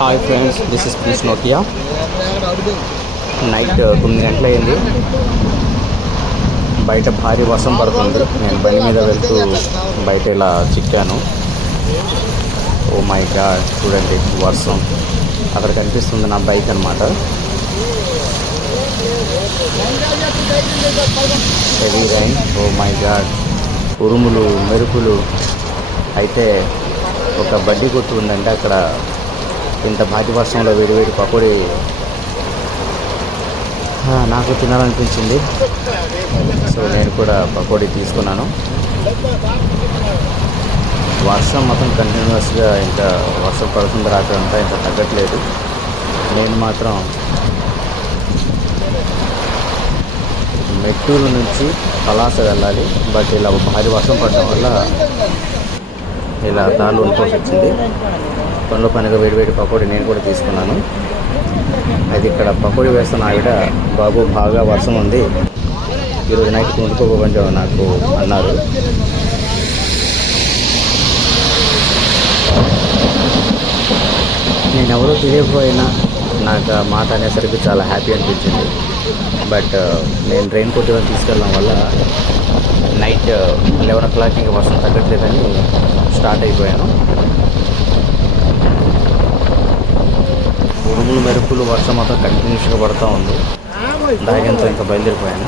Hi friends this is please Nokia night తొమ్మిది గంటలైంది బయట భారీ వర్షం పడుతుంది. నేను బండి మీద వెళ్తూ బయట ఇలా చిక్కాను. ఓ మై గాడ్ చూడండి వర్షం. అక్కడ కనిపిస్తుంది నా బైక్ అనమాట heavy rain oh my god. ఉరుములు మెరుపులు. అయితే ఒక బడ్డీ కొట్టు ఉందంటే అక్కడ ఇంత భారీ వర్షంలో వేడివేడి పకోడీ నాకు తినాలనిపించింది. సో నేను కూడా పకోడీ తీసుకున్నాను. వర్షం మొత్తం కంటిన్యూస్గా ఇంత వర్షం పడుతుంది రాత్రి ఇంత తగ్గట్లేదు. నేను మాత్రం మెట్టూరు నుంచి పలాస వెళ్ళాలి. బట్ ఇలా భారీ వర్షం పడటం వల్ల ఇలా దారిలో ఉండిపోవాల్సి వచ్చింది. పనిలో పనిగా వేడివేడి పకోడీ నేను కూడా తీసుకున్నాను. అయితే ఇక్కడ పకోడీ వేస్తున్న ఆవిడ బాబు బాగా వర్షం ఉంది. ఈరోజు నైట్ ఉండిపోకుండా నాకు అన్నారు. నేను ఎవరో తెలియకపోయినా నాకు ఆ మాట అనేసరికి చాలా హ్యాపీ అనిపించింది. బట్ నేను ట్రైన్ కోట్ తీసుకెళ్ళడం వల్ల నైట్ లెవెన్ ఓ క్లాక్ ఇంకా వర్షం తగ్గట్లేదని స్టార్ట్ అయిపోయాను. ఉరుములు మెరుపులు వర్షం మొత్తం కంటిన్యూస్గా పడుతూ ఉంది. దాగంతో ఇంకా బయలుదేరిపోయాను.